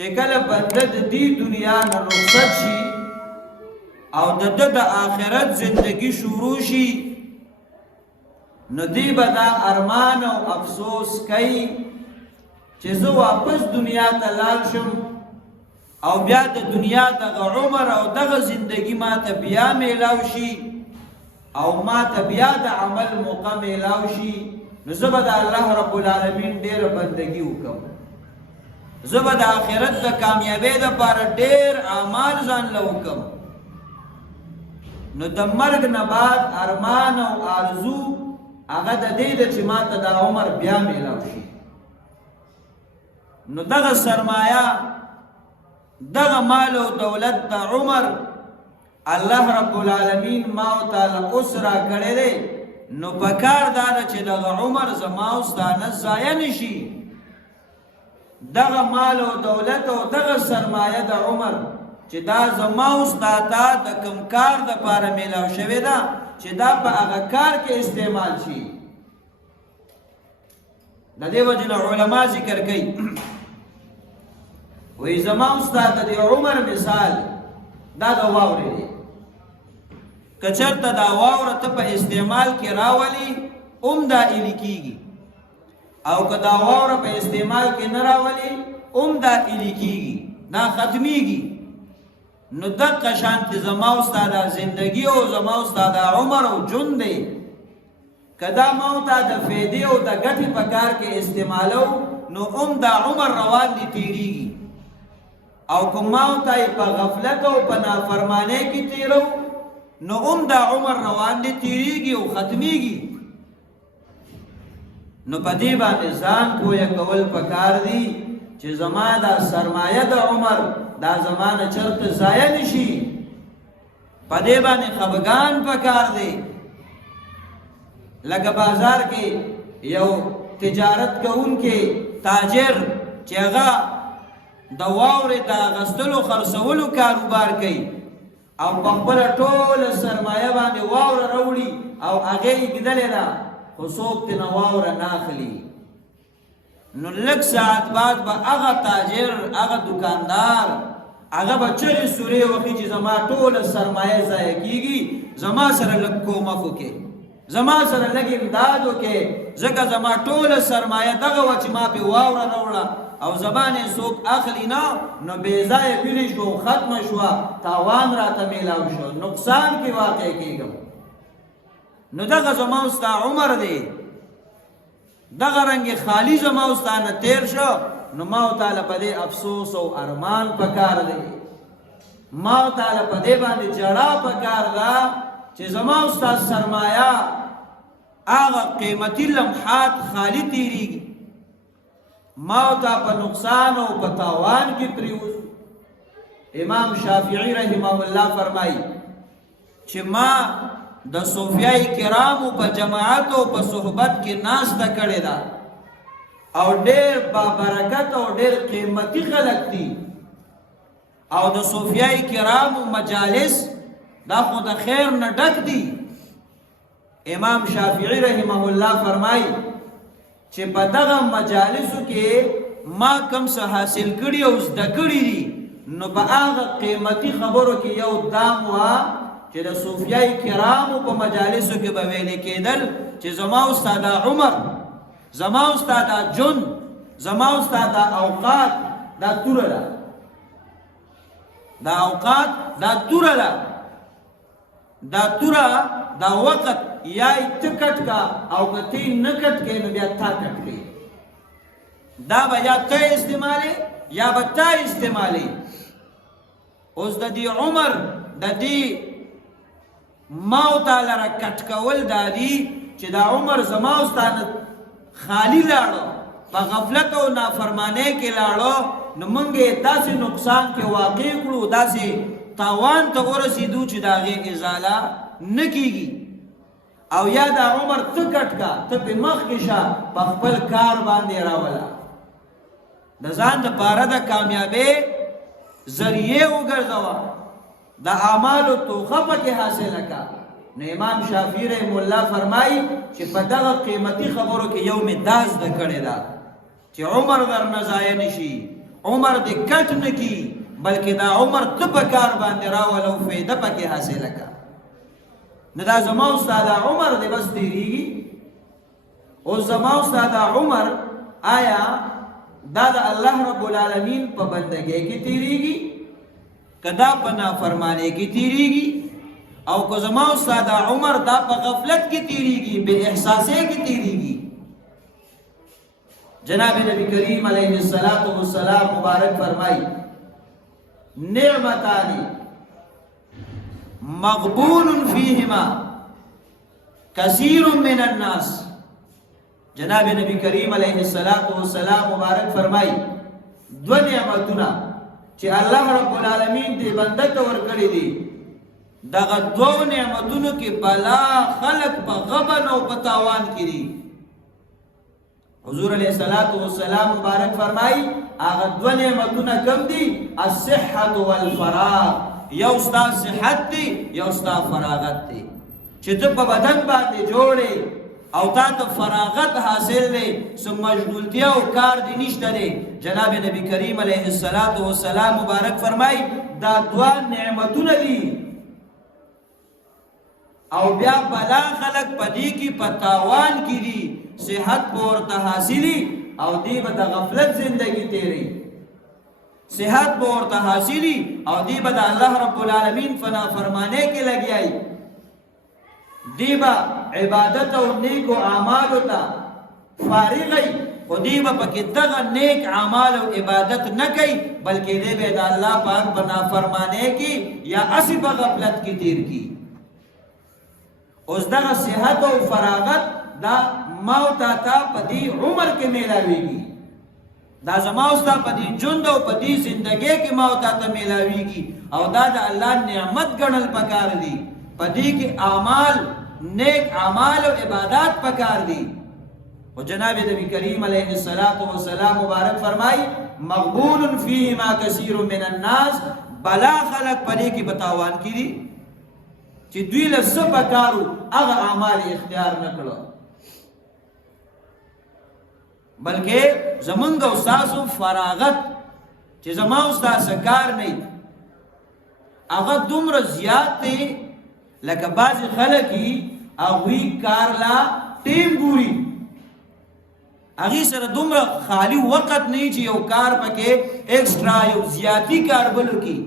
چې کله بنده د دې دنیا نه رخصت شي او د آخرت زندگی شروع شي نو دی به دا ارمان او افسوس کوي چې زه واپس دنیا ته لاړ شم او بیا د دنیا دغه عمر او دغه زندگی ما ته بیا میلاو شي او ما ته بیا د عمل موقع میلاو شي نو زه به د الله رب العالمین ډېره بندگی وکړم زه به د آخرت د کامیابۍ دپاره ډېر اعمال ځان له وکړم نو د مرګ نه بعد ارمان او آرزو هغه د دې ده چې ما ته د عمر بیا میلاو شي نو دغه سرمایه دغه مال او دولت د عمر الله رب العالمین ما او تعالی اوس را کړی دی نو پکار دا ده چې دغه عمر زما او ستا نه ضایع نشي دغه مال او دولت او دغه سرمایه د عمر چې دا زما او ستا ته د کوم کار دپاره میلاو شوې ده چې دا په هغه کار کې استعمال شي د دې وجې نه علما ذکر کوي وی زما او ستا د دې عمر مثال دا د واورې دی که چېرته دا واوره ته په استعمال کې راولي دا ایلي کېږي او که دا واوره په استعمال کې نه راولي دا ایلي کېږي دا ختمیږي نو دغه شانتې زما او ستا د زندګي او زما او ستا د عمر او ژوند دی که دا ما او تا د فایدې او د ګټې په کار کې استعمالو نو دا عمر روان دي تېرېږي او که ما او تا په غفلت او په نافرمانۍ کې تېرو نو دا عمر روان دي تېرېږي او ختمیږي نو په دې باندې ځان پوهه کول پکار دي چې زما دا سرمایه د عمر دا زمانه چرته ضایع نشي په دې باندې خفګان پکار دی لکه بازار کې یو تجارت کوونکی تاجر چې هغه د واورې د اخیستلو خرڅولو کاروبار کوي او په خپله ټوله سرمایه باندې واوره راوړي او هغې یې ږدلې ده خو څوک ترېنه واوره نه اخلي نو لږ ساعت بعد به هغه تاجر هغه دکاندار هغه به چغې سورې وکړي چې زما ټوله سرمایه ضایع کېږي زما سره لږ کومک وکړي زما سره لږ امداد وکړي ځکه زما ټوله سرمایه دغه وه چې ما پې واوره راوړه او زبانې څوک اخلي نه نو بې ځایه ویلې شو ختمه شوه تاوان راته میلاو شو نقصان کې واقع کېږم نو دغه زما او ستا عمر دی دغه رنګ خالی زما او ستا نه تېر شو نو ما او تعالی په دې افسوس او ارمان پکار دی ما او تعالی په دې باندې جړا پکار ده چې زما او ستا سرمایه هغه قیمتي لمحات خالی تېرېږي ما او تا په نقصان او په تاوان کې پریوز امام شافعي رحمه الله فرمایي چې ما د صوفیای کرامو په جماعت او په صحبت کې ناسته کړې ده او ډېر بابرکت او ډېر قیمتي خلک دي او د صوفیای کرامو مجالس دا خو د خیر نه ډک دي امام شافعي رحمه الله فرمایي چې په دغه مجالسو کې ما کم څه حاصل کړي او زده کړي دي نو په هغه قیمتي خبرو کې یو دام وه چې د صوفیای کرامو په مجالسو کې به ویلې کېدل چې زما او ستا دا عمر زما او ستا دا ژوند زما او ستا دا اوقات دا توره ده دا اوقات دا توره ده دا توره دا وقت یا ته کټ کا او که تی نه کټ کې نو بیا تا کټ کې دا به یا ته استعمالې یا به تا استعمالې اوس د دې عمر د دې ما او تعالی را کټ کول دا دي چې دا عمر زما او ستا نه خالی لاړو په غفلت او نافرمانۍ کې لاړو نو موږ یې داسې نقصان کې واقع کړو داسې تاوان ته ورسېدو چې د هغې ازاله نه کېږي او یا دا عمر ته کټ کا ته پې مخکې شه په خپل کار باندې راوله د ځان دپاره د کامیابۍ ذریعې وګرځوه د اعمالو توخه پکې حاصله کا نو امام شافعي رحم الله فرمایي چې په دغه قیمتي خبرو کې یو مې دا زده کړې ده چې عمر درنه ضایع نشي عمر دې کټ نه کی بلکې دا عمر ته په کار باندې راولو فایده پکې حاصله کا. نه دا زما استاد عمر دې بس تیریږي او زما استاد عمر آیا دا د الله رب العالمین په بندګۍ کې تیریږي کدا په نافرمانی کې تیریږي او کو زما استاد عمر دا په غفلت کې تیریږي بے احساسه کې تیریږي. جناب نبی کریم علیہ الصلوۃ والسلام مبارک فرمائی نعمتانی مغبون فیہما کثیر من الناس. جناب نبی کریم علیہ الصلوۃ والسلام مبارک فرمائی دو نعمتونه چې الله رب العالمین دې بنده ته ورکړي دي دغه دو نعمتونو کې بلا خلق په غبن او په تاوان کړي. حضور علیہ الصلوۃ والسلام مبارک فرمائی هغه دو نعمتونه کوم دي؟ الصحة والفراغ. یو ستا صحت دی یو ستا فراغت دی چې ته په بدن باندې جوړې او تا ته فراغت حاصل دی سم مشغولتیا او کار دی نشته دی. جناب نبی کریم علیہ الصلوۃ والسلام مبارک فرمائی دا دوا نعمتونه دي او بیا بلا خلق پدی کی پتاوان کی دی صحت پورته حاصلی او دی به د غفلت زندگی تیری صحت پورته حاصلی او دی به د الله رب العالمین فنا فرمانے کې لګیای دی به عبادت او نیک او اعمال ته فارغی او دی به پکې دغه نیک اعمال او عبادت نه کوي بلکې دی به د الله پاک فنا فرمانے کې یا اسی په غفلت کې تیر کی. اوس دغه صحت او فراغت دا موت تا پدی عمر کې میلاویږي دا زما اوستا پدی ژوند او پدی زندګۍ کې موت تا میلاویږي او دا د الله نعمت ګڼل پکار دي پدی کې اعمال نیک اعمال او عبادت پکار دي. او جناب نبی کریم علیہ الصلوۃ والسلام مبارک فرمائی مغبون فیہما کثیر من الناس بلا خلق پدی کې بتاوان کی دي چې دوی له سبا کارو هغه اعمال اختیار نکړو بلکې زمونږ استادو فراغت چې زما استاد سکار نه هغه دومره زیات دی لکه بعض خلک هغه کار لا ټیم ګوري هغه سره دومره خالی وخت نه چې یو کار پکې ایکسترا یو زیاتی کار بلو کی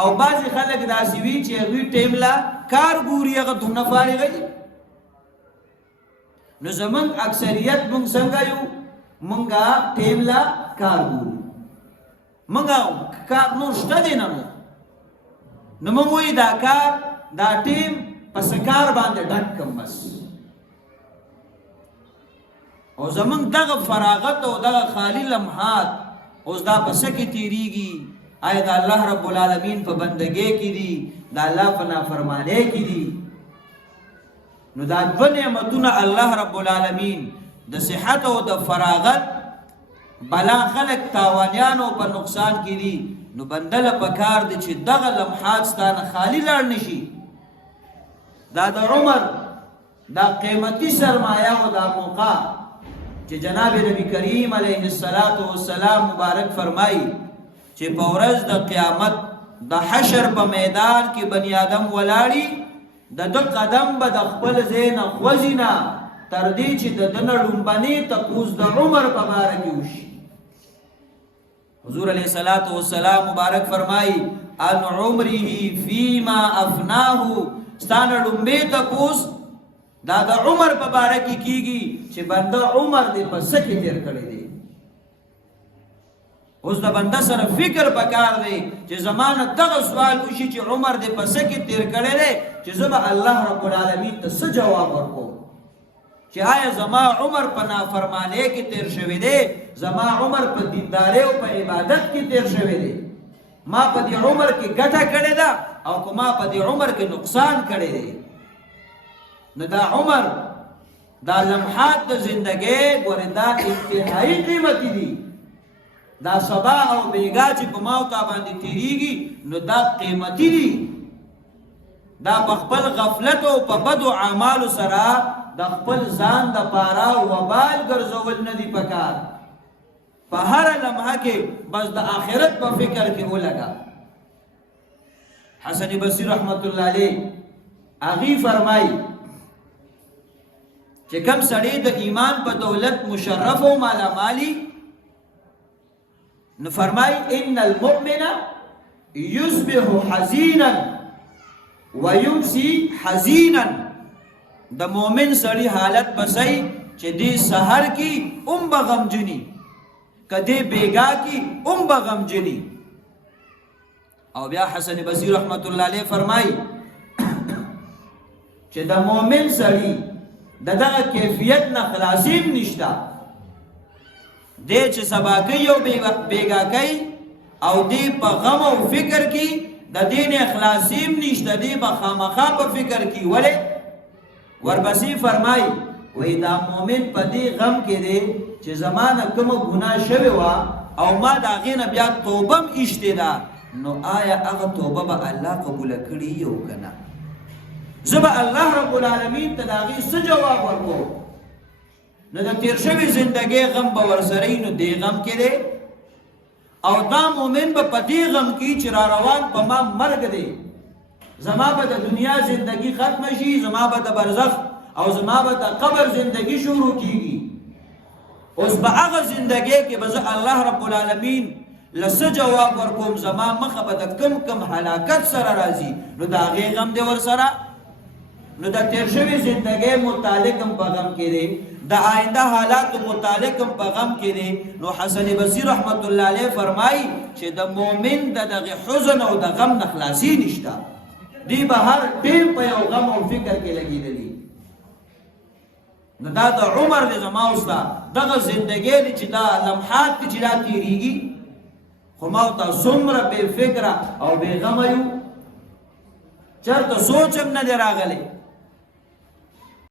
او بعضی خلک داسې وي چې هغه ټیم لا کار ګوري هغه دومره فارغ دي. نو زمون اکثریت مونږ څنګه یو مونږه ټیم لا کار ګورو مونږه کار نو شته دي نه نو مونږ وی دا کار دا ټیم پس کار باندې ډک کم بس او زمون دغه فراغت او دغه خالی لمحات اوس دا پس کې تیریږي آیا دا الله رب العالمین په بندګۍ کې دي دا الله په نافرمانی کې دي. نو دا دو نعمتونه الله رب العالمین د صحت او د فراغت بلا خلق تاوانیان او په نقصان کې دي نو بندل په کار دي چې دغه لمحات ستانه خالی لاړ نشي. دا د عمر دا قیمتي سرمایه او دا موقع چې جناب نبی کریم علیہ الصلوۃ والسلام مبارک فرمایي چې په ورځ د قیامت د حشر په میدان کې بنی آدم ولاړی د قدم به د خپل زین خوځینا تر دې چې د دنه لومبني تپوس د عمر په باره کې وشي. حضور علیہ الصلوۃ والسلام مبارک فرمایي ان عمره فيما افناه ستانه لومبه تپوس دا د عمر په باره کې کیږي چې بنده عمر دې په سکه تیر کړی دی. اوس د بنده سره فکر پکار دی چې زمانه دغه سوال وشي چې عمر دې په سکه تیر کړی دی چې زما الله رب العالمین ته څه جواب ورکوم چې آیا زما عمر په نافرمانی کې تیر شوی دی زما عمر په دینداري او په عبادت کې تیر شوی دی ما په دې عمر کې ګټه کړې ده او کومه په دې عمر کې نقصان کړی دی. نو دا عمر دا لمحات د زندګۍ ګورې دا انتهایی قیمتي دي دا سبا او بیگا چې په موقع باندې تیریږي نو دا قیمتي دي دا په خپل غفلت او په بدو اعمالو سره د خپل ځان د پاره وبال ګرځول نه دي پکار په هر لمحه کې بس د آخرت په فکر کې ولګا. حسن بصری رحمت الله علیه اغي فرمای چې کم سړی د ایمان په دولت مشرف او مالا مالی نو فرمای ان المؤمن يصبح حزينا ويمسي حزينا. د مؤمن سړی حالت بسای چې دی سحر کی بغمجنی کدی بیگا کی بغمجنی. او بیا حسن بصری رحمت الله علیه فرمای چې د مؤمن سړی دغه کیفیت نه خلاصیم نشتا دې چې سبا کوي او بیگا کوي او دې په غم او فکر کې د دین اخلاصیم نشته دې په خامخا په فکر کې ولې ورپسې فرمای وای دا مؤمن په دې غم کې دی چې زمانه کوم ګناه شوی وا او ما دا غینه بیا توبم اشته دا نو آیا هغه توبه به الله قبول کړي یو کنه زبا الله رب العالمین ته داغي څه جواب ورکو نو د تیر شوی زندګي غم به ورسره نو دی غم کې دی او دا مؤمن به په دې غم کې چې را روان په ما مرګ دی زما به د دنیا زندگی ختم شي زما به د برزخ او زما به د قبر زندگی شروع کیږي اوس به هغه زندگی کې به الله رب العالمین لس جواب ورکوم زما مخه به د کم هلاکت سره راځي نو دا غي غم دی ور سره نو د تیر شوی زندگی متعلق په غم کې دی د آینده حالات متعلق په غم کې دی نو حسن بصری رحمت الله علیه فرمای چې د مؤمن دغه حزن او د غم نه خلاصي نشته دی به هر ټیم په یو غم او فکر کې لګیدلی. نو دا د عمر د زما اوسه دغه زندگی چې دا لمحات چې را تیریږي خو ما ته څومره بے فکره او بے غمه یو چرته سوچم نه دی راغلی